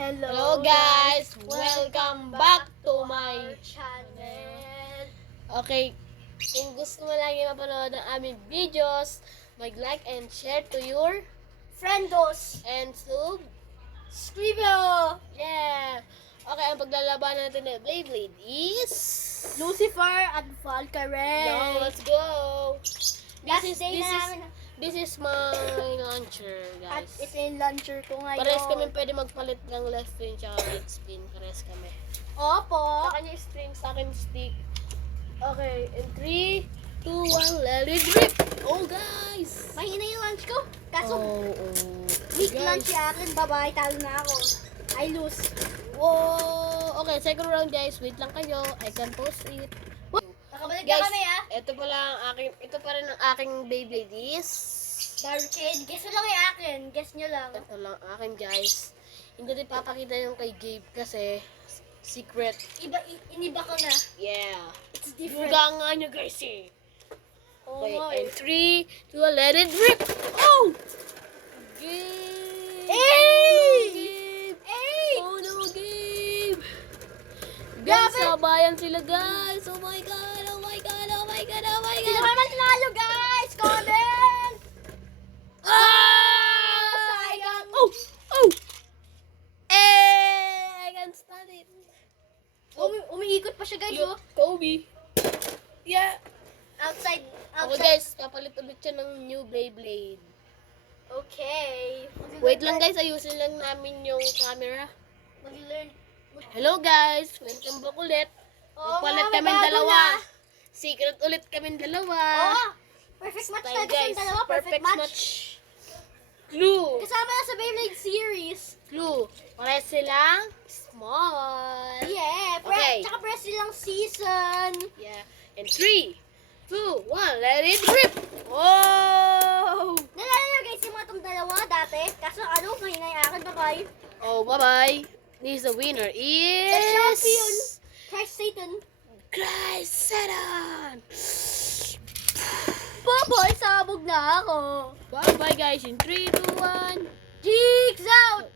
Hello guys! Welcome back to my channel. Okay, kung gusto mo lagi mapanood ng aming videos, mag-like and share to your Friendos! and sub. Scribble! Yeah! Okay, ang paglalaban natin ng Beyblade is... Lucifer at Valkyrie! Now, let's go! This This is my launcher, At guys. ito yung launcher ko ngayon. Pares kami pwede magpalit ng left spin tsaka right spin. Pares kami. Opo! Sa kanya string, sa akin stick. Okay, in 3, 2, 1, let it rip! Oh, guys! Mahina yung launch ko. Kaso, weak Guys. launch yung akin. Bye-bye, talo na ako. I lose. Whoa! Okay, second round, guys. Wait lang kayo. I can post it. Nakabalik Guys, na kami ah. ito pa rin ang aking Beyblade is... Barricade. Guess nyo lang yung akin. Guess nyo lang. Ito lang akin, guys. Hindi rin papakita yung kay Gabe kasi secret. Iniba ko na. Yeah. It's different. Buga nga nyo, guys, eh. Oo Okay, nga and eh. 3, 2, let it rip! Oh! Gabe! Hey! Gabe! Hey! Oh no, Gabe! Guys, Grabe! sabayan sila, guys! Oh my God! Oh my God! Oh my God! Oh my Sino God! ba naman nanalo, guys? Comment! Ah! Sayang! Oh! Oh! Eh! I can't stand it. Umiikot pa siya, guys, oh. Kobe. Yeah. Outside. Okay, guys. Papalit ulit siya ng new Beyblade. Okay. Wait lang, guys. Ayusin lang namin yung camera. Mag-learn. Hello, guys. Welcome back ulit. Magpalit kami dalawa. Secret ulit kami dalawa. Oo. Perfect match Tayo, tayo guys. Dalawa. Perfect match. Clue. Kasama na sa Beyblade series. Clue. Pares silang small. Yeah. Okay. Tsaka press silang season. Yeah. And 3, 2, 1, let it rip! Oh! Nalala nyo guys yung mga tong dalawa dati. Kaso ano, mahina yung akin. Bye-bye. Oh, bye-bye. This the winner is... The champion. Christ Satan. Christ Satan! Bye-bye. Sabog na ako. Bye-bye, guys. In 3, 2, 1... Jigs out.